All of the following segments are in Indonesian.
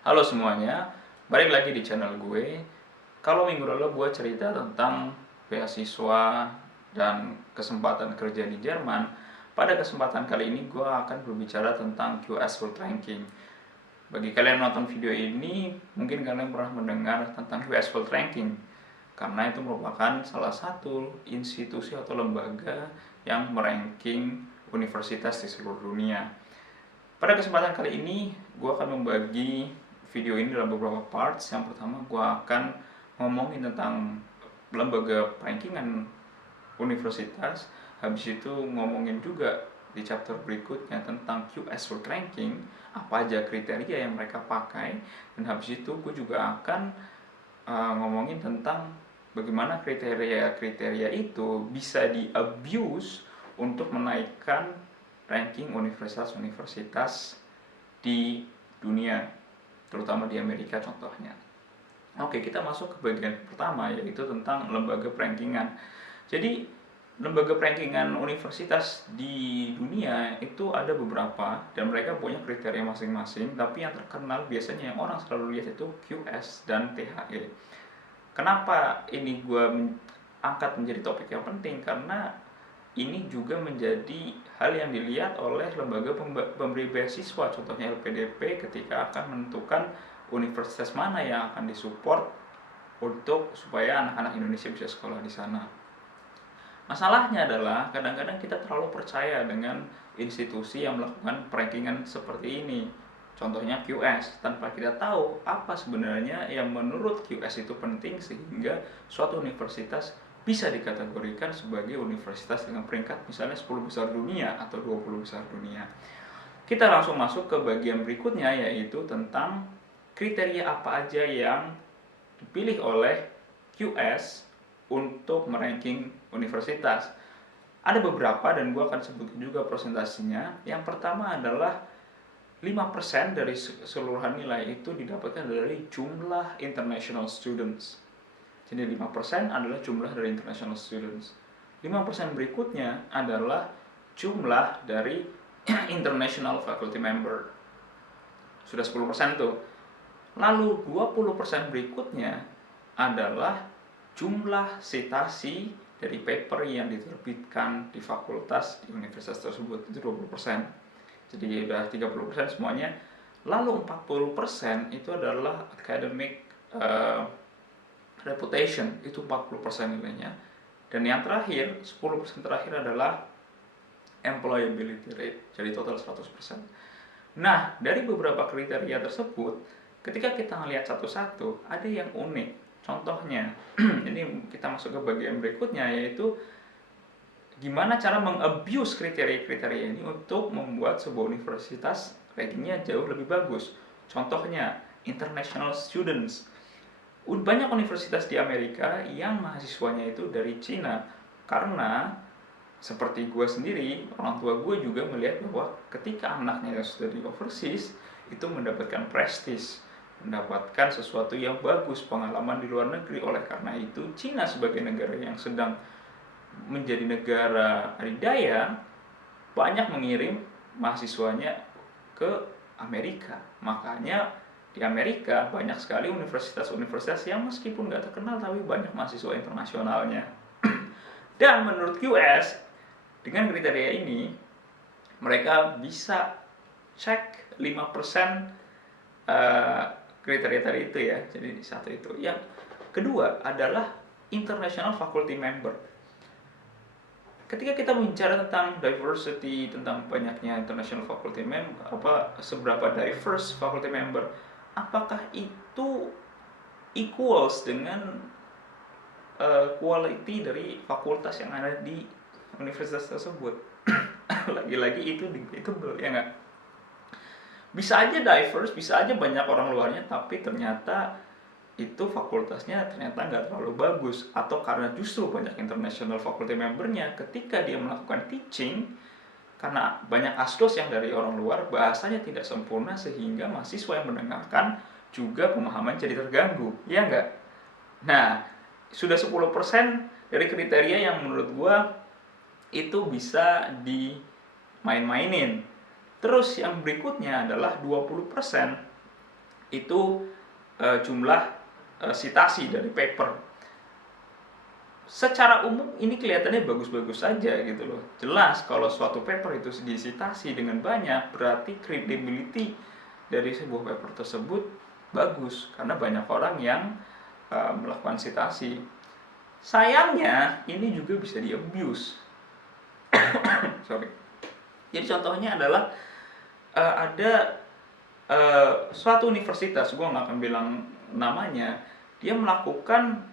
Halo semuanya, balik lagi di channel gue. Kalau minggu lalu gue cerita tentang beasiswa dan kesempatan kerja di Jerman, pada kesempatan kali ini gue akan berbicara tentang QS World Ranking. Bagi kalian yang nonton video ini, mungkin kalian pernah mendengar tentang QS World Ranking, karena itu merupakan salah satu institusi atau lembaga yang meranking universitas di seluruh dunia. Pada kesempatan kali ini, gue akan membagi video ini dalam beberapa parts. Yang pertama, gue akan ngomongin tentang lembaga rankingan universitas. Habis itu ngomongin juga di chapter berikutnya tentang QS World Ranking, apa aja kriteria yang mereka pakai. Dan habis itu gue juga akan ngomongin tentang bagaimana kriteria-kriteria itu bisa di-abuse untuk menaikkan ranking universitas-universitas di dunia, terutama di Amerika contohnya. Oke, kita masuk ke bagian pertama, yaitu tentang lembaga perankingan. Jadi, lembaga perankingan universitas di dunia itu ada beberapa, dan mereka punya kriteria masing-masing, tapi yang terkenal biasanya yang orang selalu lihat itu QS dan THE. Kenapa ini gue angkat menjadi topik yang penting? Karena ini juga menjadi hal yang dilihat oleh lembaga pemberi beasiswa, contohnya LPDP, ketika akan menentukan universitas mana yang akan disupport untuk supaya anak-anak Indonesia bisa sekolah di sana. Masalahnya adalah kadang-kadang kita terlalu percaya dengan institusi yang melakukan perankingan seperti ini, contohnya QS, tanpa kita tahu apa sebenarnya yang menurut QS itu penting sehingga suatu universitas bisa dikategorikan sebagai universitas dengan peringkat misalnya 10 besar dunia atau 20 besar dunia. Kita langsung masuk ke bagian berikutnya, yaitu tentang kriteria apa aja yang dipilih oleh QS untuk meranking universitas. Ada beberapa dan gue akan sebutkan juga presentasinya. Yang pertama adalah 5% dari keseluruhan nilai itu didapatkan dari jumlah international students. Jadi 5% adalah jumlah dari international students. 5% berikutnya adalah jumlah dari international faculty member. Sudah 10% tuh. Lalu 20% berikutnya adalah jumlah citasi dari paper yang diterbitkan di fakultas di universitas tersebut. Itu 20%. Jadi udah 30% semuanya. Lalu 40% itu adalah academic reputation, itu 40% nilainya. Dan yang terakhir, 10% terakhir adalah employability rate, jadi total 100%. Nah, dari beberapa kriteria tersebut, ketika kita melihat satu-satu, ada yang unik. Contohnya, ini kita masuk ke bagian berikutnya, yaitu gimana cara mengabuse kriteria-kriteria ini untuk membuat sebuah universitas rankingnya jauh lebih bagus. Contohnya, international students. Banyak universitas di Amerika yang mahasiswanya itu dari Cina, karena seperti gue sendiri, orang tua gue juga melihat bahwa ketika anaknya sudah di overseas itu mendapatkan prestis, mendapatkan sesuatu yang bagus, pengalaman di luar negeri. Oleh karena itu, Cina sebagai negara yang sedang menjadi negara adidaya banyak mengirim mahasiswanya ke Amerika. Makanya di Amerika banyak sekali universitas-universitas yang meskipun nggak terkenal tapi banyak mahasiswa internasionalnya. Dan menurut QS, dengan kriteria ini mereka bisa cek 5% kriteria tadi itu ya. Jadi satu itu. Yang kedua adalah international faculty member. Ketika kita bicara tentang diversity, tentang banyaknya international faculty member, seberapa diverse faculty member, apakah itu equals dengan quality dari fakultas yang ada di universitas tersebut? Lagi-lagi itu debatable, ya nggak? Bisa aja diverse, bisa aja banyak orang luarnya, tapi ternyata itu fakultasnya ternyata nggak terlalu bagus, atau karena justru banyak international faculty membernya, ketika dia melakukan teaching, karena banyak asdos yang dari orang luar, bahasanya tidak sempurna sehingga mahasiswa yang mendengarkan juga pemahaman jadi terganggu, ya nggak? Nah, sudah 10% dari kriteria yang menurut gua itu bisa dimain-mainin. Terus yang berikutnya adalah 20% itu jumlah sitasi dari paper. Secara umum ini kelihatannya bagus-bagus saja gitu loh. Jelas kalau suatu paper itu disitasi dengan banyak, berarti credibility dari sebuah paper tersebut bagus karena banyak orang yang melakukan sitasi. Sayangnya ini juga bisa di abuse. Sorry. Jadi contohnya adalah ada suatu universitas, gue nggak akan bilang namanya, dia melakukan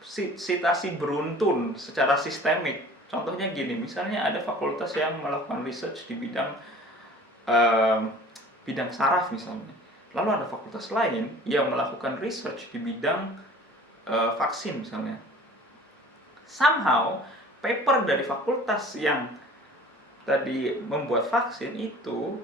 sitasi beruntun secara sistemik. Contohnya gini, misalnya ada fakultas yang melakukan research di bidang saraf misalnya. Lalu ada fakultas lain yang melakukan research di bidang vaksin misalnya. Somehow paper dari fakultas yang tadi membuat vaksin itu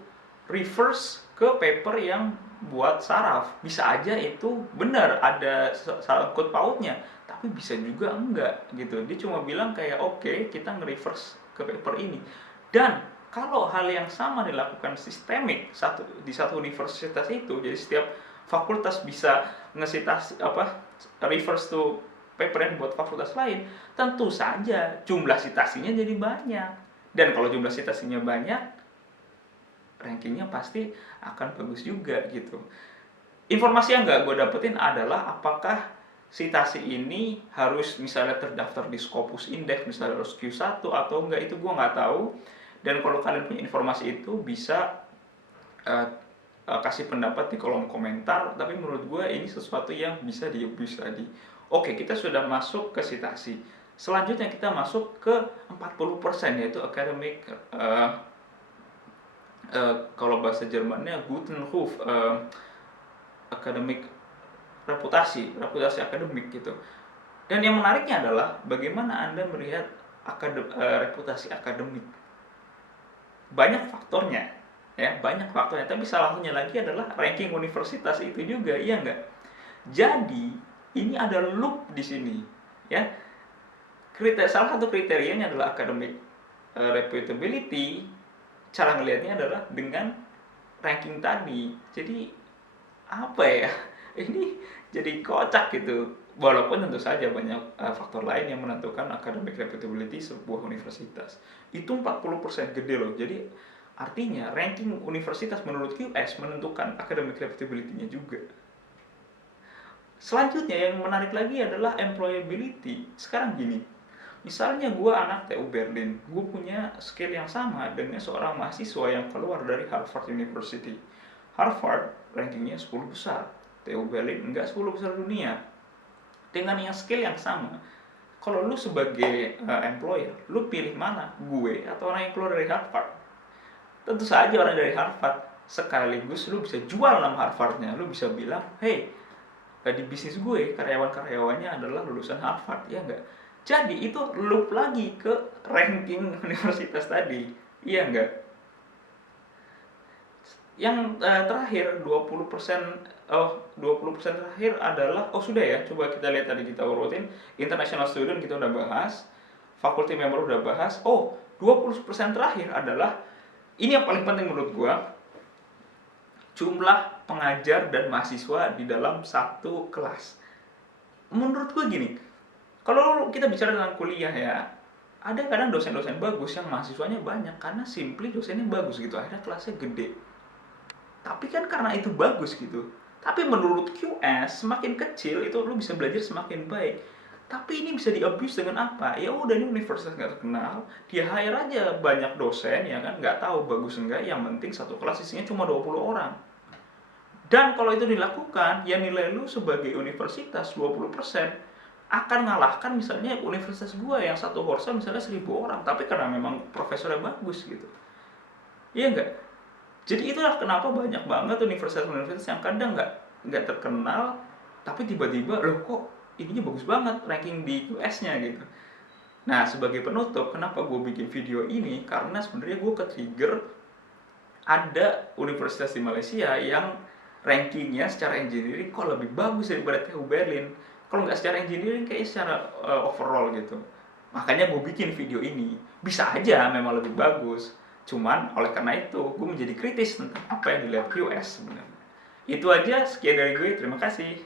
reverse ke paper yang buat saraf. Bisa aja itu benar ada sangkut pautnya, tapi bisa juga enggak gitu. Dia cuma bilang kayak oke, kita nge-reverse ke paper ini. Dan kalau hal yang sama dilakukan sistemik di satu universitas itu, jadi setiap fakultas bisa ngesitasi reverse to paper yang buat fakultas lain, tentu saja jumlah citasinya jadi banyak. Dan kalau jumlah citasinya banyak, rankingnya pasti akan bagus juga gitu. Informasi yang nggak gue dapetin adalah apakah citasi ini harus misalnya terdaftar di Scopus Index, misalnya harus Q1 atau enggak, itu gue nggak tahu. Dan kalau kalian punya informasi itu bisa kasih pendapat di kolom komentar. Tapi menurut gue ini sesuatu yang bisa di-abuse tadi. Oke, kita sudah masuk ke citasi. Selanjutnya kita masuk ke 40%, yaitu academic kalau bahasa Jermannya Guten Ruf, akademik reputasi akademik gitu. Dan yang menariknya adalah bagaimana Anda melihat reputasi akademik. Banyak faktornya, tapi salah satunya lagi adalah ranking universitas itu juga, iya enggak? Jadi ini ada loop di sini, ya. Salah satu kriterianya adalah academic reputability. Cara ngelihatnya adalah dengan ranking tadi. Jadi apa ya? Ini jadi kocak gitu. Walaupun tentu saja banyak faktor lain yang menentukan academic reputability sebuah universitas. Itu 40% gede loh. Jadi artinya ranking universitas menurut QS menentukan academic reputability-nya juga. Selanjutnya yang menarik lagi adalah employability. Sekarang gini, misalnya gue anak TU Berlin, gue punya skill yang sama dengan seorang mahasiswa yang keluar dari Harvard University. Harvard rankingnya 10 besar, TU Berlin enggak 10 besar dunia. Dengan yang skill yang sama, kalau lu sebagai employer, lu pilih mana? Gue atau orang yang keluar dari Harvard? Tentu saja orang dari Harvard. Sekaligus lu bisa jual nama Harvardnya. Lu bisa bilang, hey, di bisnis gue karyawan-karyawannya adalah lulusan Harvard, ya enggak? Jadi itu loop lagi ke ranking universitas tadi, iya enggak? Yang terakhir 20% terakhir adalah sudah ya, coba kita lihat tadi kita urutin. International student kita udah bahas, faculty member udah bahas. 20% terakhir adalah ini yang paling penting menurut gua, jumlah pengajar dan mahasiswa di dalam satu kelas. Menurut gue gini, kalau kita bicara tentang kuliah ya, ada kadang dosen-dosen bagus yang mahasiswanya banyak karena simply dosennya bagus gitu, akhirnya kelasnya gede. Tapi kan karena itu bagus gitu. Tapi menurut QS semakin kecil itu lu bisa belajar semakin baik. Tapi ini bisa di-abuse dengan apa? Ya udah, ini universitas nggak terkenal, dia hire aja banyak dosen ya kan, nggak tahu bagus enggak, yang penting satu kelas isinya cuma 20 orang. Dan kalau itu dilakukan, ya nilai lu sebagai universitas 20% akan ngalahkan misalnya universitas gua yang satu horsa misalnya 1000 orang, tapi karena memang profesornya bagus gitu. Iya enggak? Jadi itulah kenapa banyak banget universitas-universitas yang kadang nggak terkenal, tapi tiba-tiba loh kok ininya bagus banget ranking di US-nya gitu. Nah, sebagai penutup, kenapa gue bikin video ini? Karena sebenarnya gue ke-trigger ada universitas di Malaysia yang rankingnya secara engineering kok lebih bagus daripada TU Berlin. Kalau nggak secara engineering, kayaknya secara overall gitu. Makanya gue bikin video ini. Bisa aja memang lebih bagus, Cuman oleh karena itu gue menjadi kritis tentang apa yang dilihat US sebenarnya. Itu aja, sekian dari gue, terima kasih.